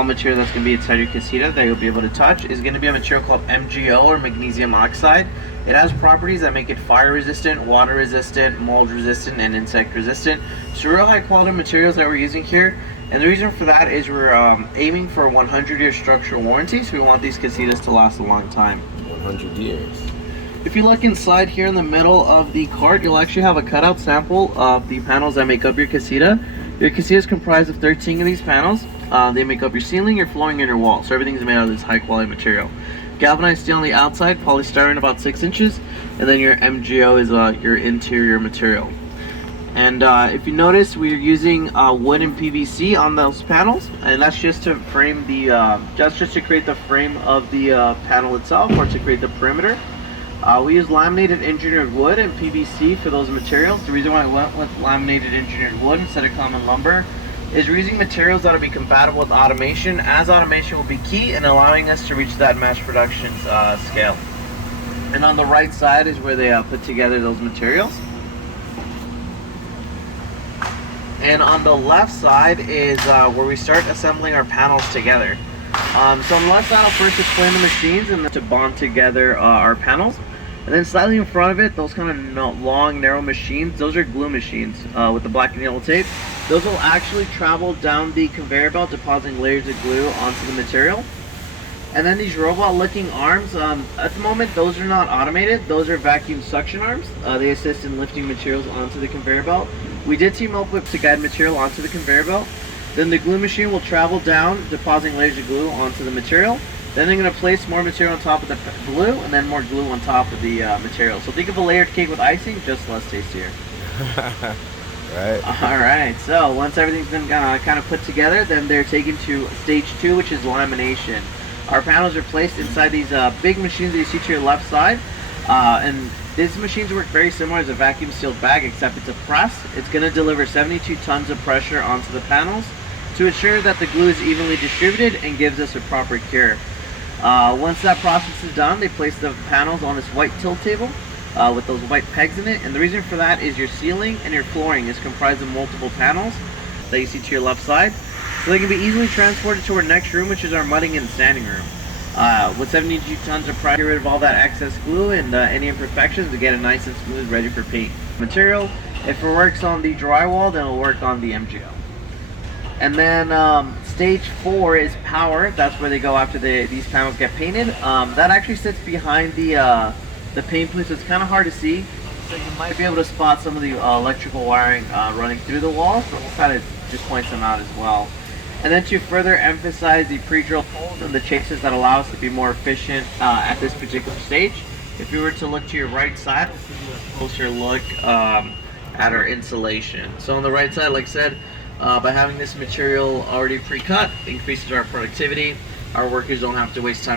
all material that's going to be inside your casita that you'll be able to touch is going to be a material called MgO, or magnesium oxide. It has properties that make it fire resistant, water resistant, mold resistant, and insect resistant. So real high quality materials that we're using here. And the reason for that is we're aiming for a 100-year structural warranty, so we want these casitas to last a long time. 100 years. If you look inside here in the middle of the cart, you'll actually have a cutout sample of the panels that make up your casita. Your casita is comprised of 13 of these panels. They make up your ceiling, your flooring, and your wall. So everything's made out of this high quality material. Galvanized steel on the outside, polystyrene about 6 inches, and then your MgO is your interior material. And if you notice, we're using wood and PVC on those panels, and that's just to frame the, just to create the frame of the panel itself, or to create the perimeter. We use laminated engineered wood and PVC for those materials. The reason why I went with laminated engineered wood instead of common lumber is we're using materials that will be compatible with automation, as automation will be key in allowing us to reach that mass production scale. And on the right side is where they put together those materials. And on the left side is where we start assembling our panels together. So on the left side, I'll first explain the machines and then to bond together our panels. And then slightly in front of it, those kind of long, narrow machines, those are glue machines with the black and yellow tape. Those will actually travel down the conveyor belt, depositing layers of glue onto the material. And then these robot-looking arms, at the moment, those are not automated. Those are vacuum suction arms. They assist in lifting materials onto the conveyor belt. We did team up with to guide material onto the conveyor belt. Then the glue machine will travel down, depositing layers of glue onto the material. Then they're going to place more material on top of the glue, and then more glue on top of the material. So think of a layered cake with icing, just less tastier. Right. Alright, so once everything's been kind of put together, then they're taken to stage 2, which is lamination. Our panels are placed inside these big machines that you see to your left side. And these machines work very similar as a vacuum sealed bag, except it's a press. It's going to deliver 72 tons of pressure onto the panels to ensure that the glue is evenly distributed and gives us a proper cure. Once that process is done, they place the panels on this white tilt table with those white pegs in it. And the reason for that is your ceiling and your flooring is comprised of multiple panels that you see to your left side. So they can be easily transported to our next room, which is our mudding and sanding room. With 72 tons of pressure, get rid of all that excess glue and any imperfections to get it nice and smooth, ready for paint. Material, if it works on the drywall, then it'll work on the MgO. And then stage 4 is power. That's where they go after these panels get painted. That actually sits behind the paint booth, so it's kind of hard to see. So you might be able to spot some of the electrical wiring running through the walls, but we'll kind of just point them out as well. And then to further emphasize the pre-drilled holes and the chases that allow us to be more efficient at this particular stage, if you were to look to your right side, we'll give you a closer look at our insulation. So on the right side, like I said, by having this material already pre-cut, increases our productivity. Our workers don't have to waste time